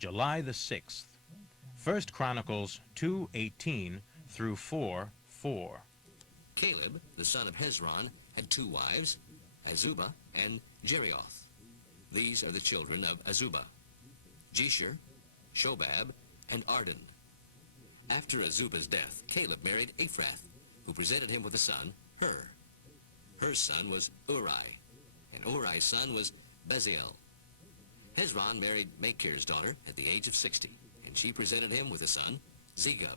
July the 6th. 1 Chronicles 2:18 through 4:4. Caleb, the son of Hezron, had two wives, Azubah and Jerioth. These are the children of Azubah: Jesher, Shobab, and Ardan. After Azubah's death, Caleb married Ephrath, who presented him with a son, Hur. Hur's son was Uri, and Uri's son was Bezalel. Hezron married Machir's daughter at the age of 60, and she presented him with a son, Zegub.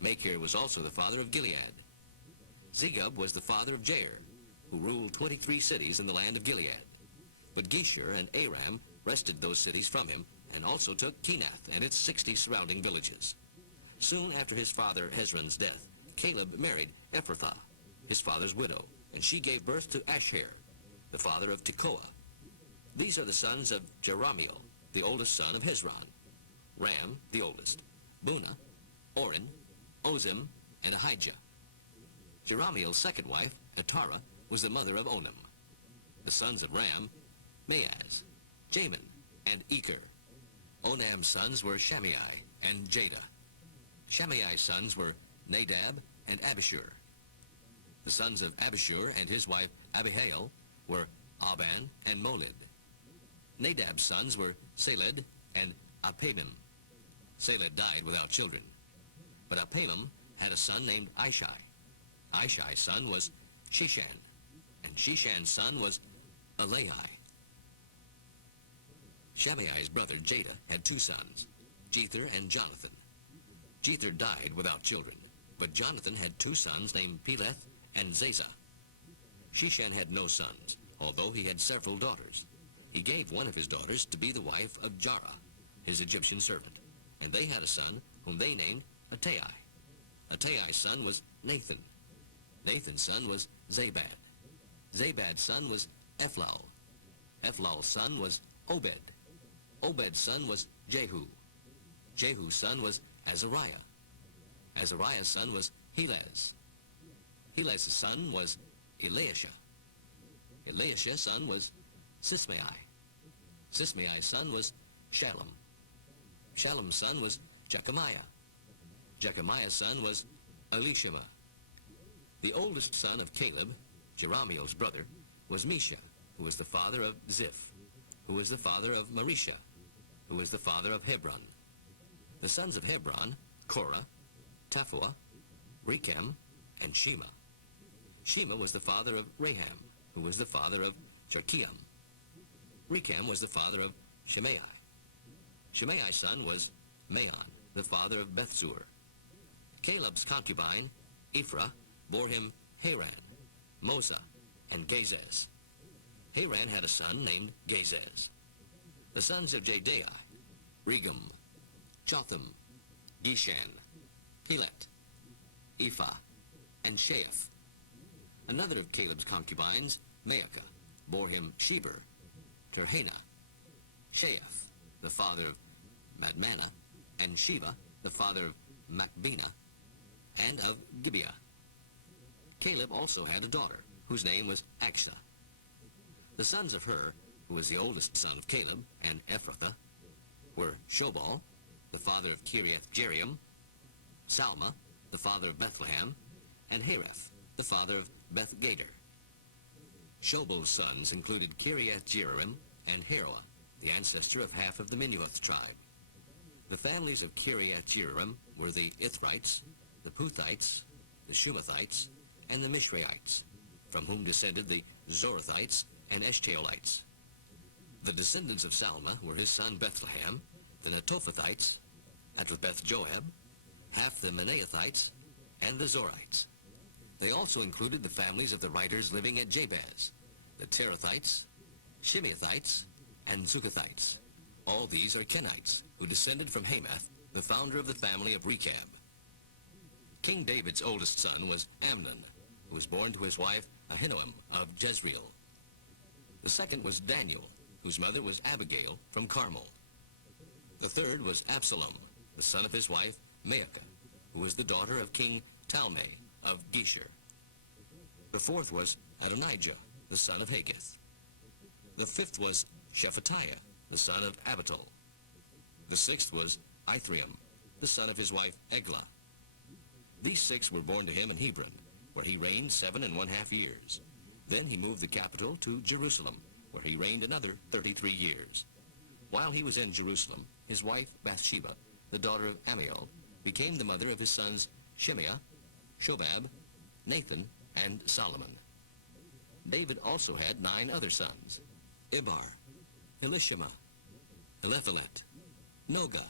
Machir was also the father of Gilead. Zegub was the father of Jair, who ruled 23 cities in the land of Gilead. But Geshur and Aram wrested those cities from him, and also took Kenath and its 60 surrounding villages. Soon after his father Hezron's death, Caleb married Ephrathah, his father's widow, and she gave birth to Asher, the father of Tekoa. These are the sons of Jerahmeel, the oldest son of Hezron: Ram, the oldest; Bunah, Oren, Ozem, and Ahijah. Jerahmeel's second wife, Atara, was the mother of Onam. The sons of Ram: Maaz, Jamin, and Eker. Onam's sons were Shammai and Jada. Shammai's sons were Nadab and Abishur. The sons of Abishur and his wife Abihail were Aban and Molid. Nadab's sons were Seled and Apamim. Seled died without children, but Apamim had a son named Ishai. Ishai's son was Shishan, and Shishan's son was Alahi. Shammai's brother Jada had two sons, Jether and Jonathan. Jether died without children, but Jonathan had two sons named Peleth and Zazah. Shishan had no sons, although he had several daughters. He gave one of his daughters to be the wife of Jarrah, his Egyptian servant, and they had a son whom they named Attai. Attai's son was Nathan. Nathan's son was Zabad. Zabad's son was Ephlal. Ephlал's son was Obed. Obed's son was Jehu. Jehu's son was Azariah. Azariah's son was Helez. Helez's son was Eliashah. Eliashah's son was Sismai. Sismai's son was Shallum. Shallum's son was Jechamiah. Jechamiah's son was Elishama. The oldest son of Caleb, Jerahmeel's brother, was Mesha, who was the father of Ziph, who was the father of Marisha, who was the father of Hebron. The sons of Hebron: Korah, Taphuah, Rechem, and Shema. Shema was the father of Raham, who was the father of Jarkiam. Rechem was the father of Shemaiah. Shemaiah's son was Maon, the father of Bethzur. Caleb's concubine, Ephrath, bore him Haran, Mosa, and Gazez. Haran had a son named Gazez. The sons of Jediah: Regem, Jotham, Geshan, Helet, Ephah, and Sheath. Another of Caleb's concubines, Maacah, bore him Sheber, Terhana, Sheath, the father of Madmanah, and Sheva, the father of Machbenah, and of Gibeah. Caleb also had a daughter, whose name was Akshah. The sons of Hur, who was the oldest son of Caleb and Ephrathah, were Shobal, the father of Kiriath Jearim, Salma, the father of Bethlehem, and Hareth, the father of Beth Gader. Shobal's sons included Kiriath Jearim and Haroah, the ancestor of half of the Minuath tribe. The families of Kiriath Jearim were the Ithrites, the Puthites, the Shumathites, and the Mishraites, from whom descended the Zorathites and Eshtaolites. The descendants of Salma were his son Bethlehem, the Netophathites, Atrabeth Joab, half the Manaathites, and the Zorites. They also included the families of the writers living at Jabez, the Terathites, Shimeathites, and Zukathites. All these are Kenites, who descended from Hamath, the founder of the family of Rechab. King David's oldest son was Amnon, who was born to his wife Ahinoam of Jezreel. The second was Daniel, whose mother was Abigail from Carmel. The third was Absalom, the son of his wife Maacah, who was the daughter of King Talmai of Geshur. The fourth was Adonijah, the son of Haggith. The fifth was Shephatiah, the son of Abital. The sixth was Ithream, the son of his wife Eglah. These six were born to him in Hebron, where he reigned 7½ years. Then he moved the capital to Jerusalem, where he reigned another 33 years. While he was in Jerusalem, his wife Bathsheba, the daughter of Amiel, became the mother of his sons Shimea, Shobab, Nathan, and Solomon. David also had 9 other sons: Ibar, Elishama, Eliphelet, Noga,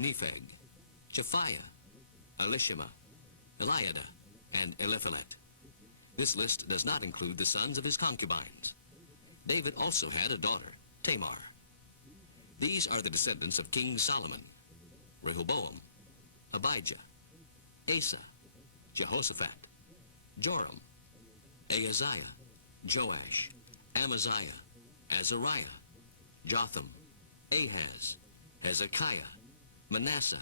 Nepheg, Japhiah, Elishama, Eliada, and Eliphelet. This list does not include the sons of his concubines. David also had a daughter, Tamar. These are the descendants of King Solomon: Rehoboam, Abijah, Asa, Jehoshaphat, Joram, Ahaziah, Joash, Amaziah, Azariah, Jotham, Ahaz, Hezekiah, Manasseh,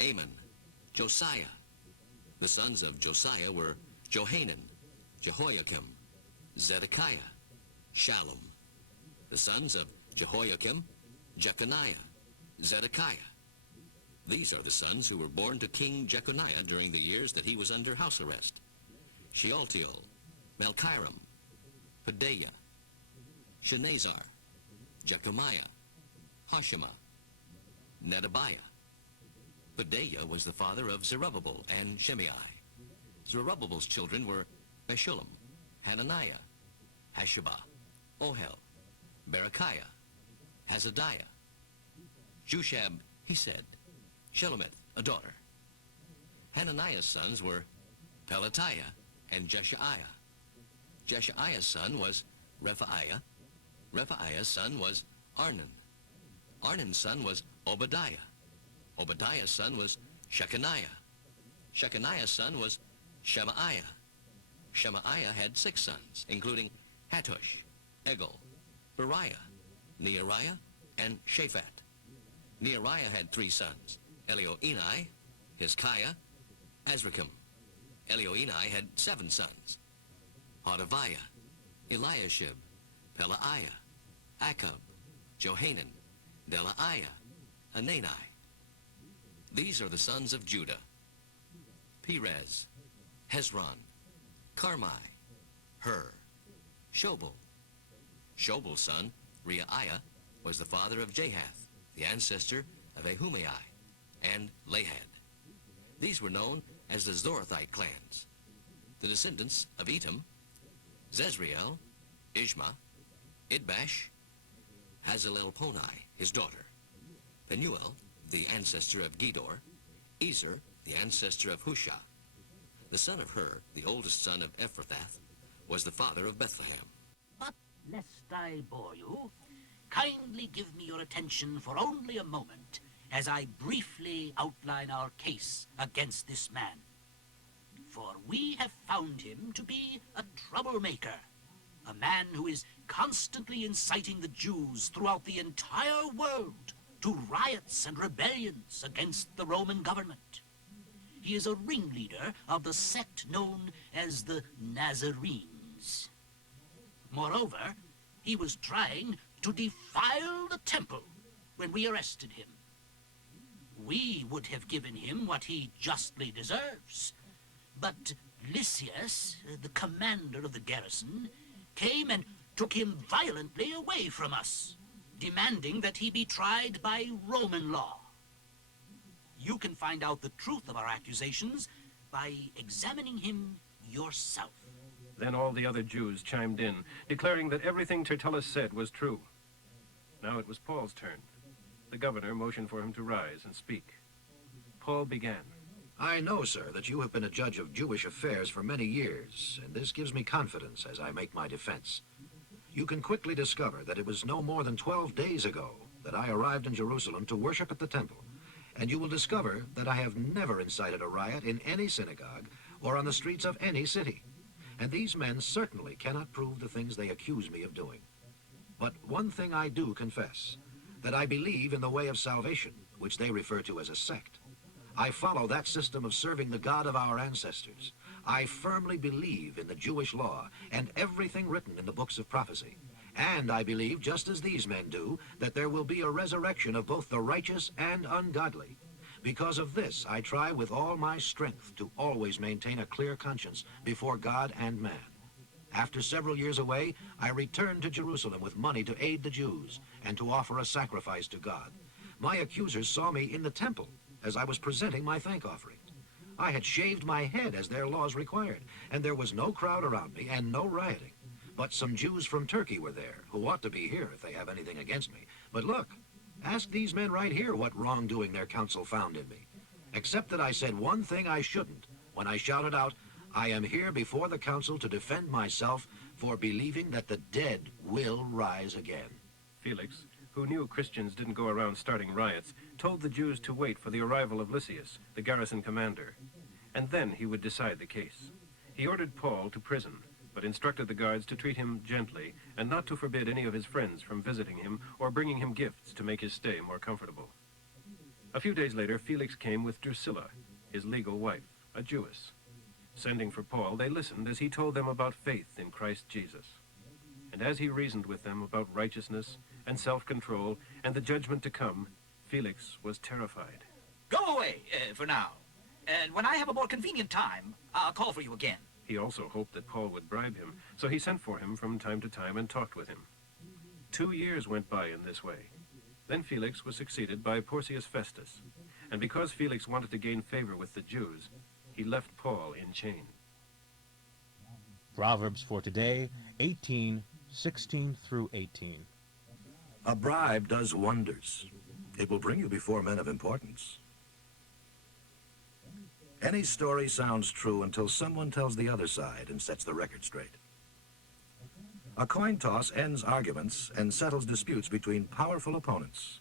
Amon, Josiah. The sons of Josiah were Johanan, Jehoiakim, Zedekiah, Shallum. The sons of Jehoiakim, Jeconiah, Zedekiah. These are the sons who were born to King Jeconiah during the years that he was under house arrest: Shealtiel, Malchiram, Pedaiah, Shenazar, Jechemiah, Hoshema, Nedabiah. Pedaiah was the father of Zerubbabel and Shimei. Zerubbabel's children were Meshullam, Hananiah, Hashabah, Ohel, Berechiah, Hazadiah. Jushab, he said, Shelomith, a daughter. Hananiah's sons were Pelatiah and Jeshaiah. Jeshaiah's son was Rephaiah. Rephaiah's son was Arnan. Arnan's son was Obadiah. Obadiah's son was Shechaniah. Shechaniah's son was Shemaiah. Shemaiah had 6 sons, including Hattush, Egil, Beriah, Neariah, and Shaphat. Neariah had 3 sons: Elioenai, Hizkiah, Azrikam. Elioenai had 7 sons: Hodaviah, Eliashib, Pelaiah, Akab, Johanan, Delaiah, Hanani. These are the sons of Judah: Perez, Hezron, Carmi, Hur, Shobal. Shobal's son, Reiah, was the father of Jahath, the ancestor of Ahumai, and Lahad. These were known as the Zorathite clans. The descendants of Etam: Zezreel, Ishma, Idbash, Hazelelponi, his daughter, Penuel, the ancestor of Gedor, Ezer, the ancestor of Hushah. The son of Hur, the oldest son of Ephrathah, was the father of Bethlehem. But lest I bore you, kindly give me your attention for only a moment as I briefly outline our case against this man. For we have found him to be a troublemaker, a man who is constantly inciting the Jews throughout the entire world to riots and rebellions against the Roman government. He is a ringleader of the sect known as the Nazarenes. Moreover, he was trying to defile the temple when we arrested him. We would have given him what he justly deserves, but Lysias, the commander of the garrison, came and took him violently away from us, demanding that he be tried by Roman law. You can find out the truth of our accusations by examining him yourself. Then all the other Jews chimed in, declaring that everything Tertullus said was true. Now it was Paul's turn. The governor motioned for him to rise and speak. Paul began. I know, sir, that you have been a judge of Jewish affairs for many years, and this gives me confidence as I make my defense. You can quickly discover that it was no more than 12 days ago that I arrived in Jerusalem to worship at the temple, and you will discover that I have never incited a riot in any synagogue or on the streets of any city. And these men certainly cannot prove the things they accuse me of doing. But one thing I do confess, that I believe in the way of salvation, which they refer to as a sect. I follow that system of serving the God of our ancestors. I firmly believe in the Jewish law and everything written in the books of prophecy. And I believe, just as these men do, that there will be a resurrection of both the righteous and ungodly. Because of this, I try with all my strength to always maintain a clear conscience before God and man. After several years away, I returned to Jerusalem with money to aid the Jews and to offer a sacrifice to God. My accusers saw me in the temple as I was presenting my thank offering. I had shaved my head as their laws required, and there was no crowd around me and no rioting. But some Jews from Turkey were there, who ought to be here if they have anything against me. But look, ask these men right here what wrongdoing their council found in me. Except that I said one thing I shouldn't when I shouted out, I am here before the council to defend myself for believing that the dead will rise again. Felix, who knew Christians didn't go around starting riots, told the Jews to wait for the arrival of Lysias, the garrison commander, and then he would decide the case. He ordered Paul to prison, but instructed the guards to treat him gently and not to forbid any of his friends from visiting him or bringing him gifts to make his stay more comfortable. A few days later, Felix came with Drusilla, his legal wife, a Jewess. Sending for Paul, they listened as he told them about faith in Christ Jesus. And as he reasoned with them about righteousness and self-control and the judgment to come, Felix was terrified. Go away for now. And when I have a more convenient time, I'll call for you again. He also hoped that Paul would bribe him, so he sent for him from time to time and talked with him. 2 years went by in this way. Then Felix was succeeded by Porcius Festus, and because Felix wanted to gain favor with the Jews, he left Paul in chains. Proverbs for today, 18:16 through 18. A bribe does wonders. It will bring you before men of importance. Any story sounds true until someone tells the other side and sets the record straight. A coin toss ends arguments and settles disputes between powerful opponents.